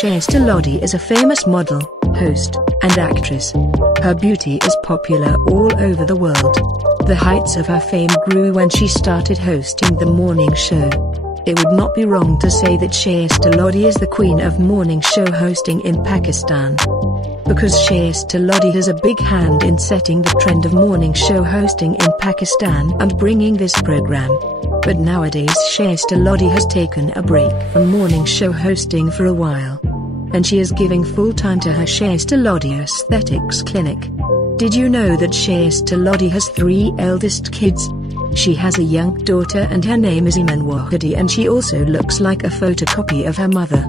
Shaista Lodhi is a famous model, host, and actress. Her beauty is popular all over the world. The heights of her fame grew when she started hosting the morning show. It would not be wrong to say that Shaista Lodhi is the queen of morning show hosting in Pakistan. Because Shaista Lodhi has a big hand in setting the trend of morning show hosting in Pakistan and bringing this program. But nowadays Shaista Lodhi has taken a break from morning show hosting for a while. And she is giving full time to her Shaista Lodhi Aesthetics Clinic. Did you know that Shaista Lodhi has 3 eldest kids? She has a young daughter and her name is Eeman Wahidi, and she also looks like a photocopy of her mother.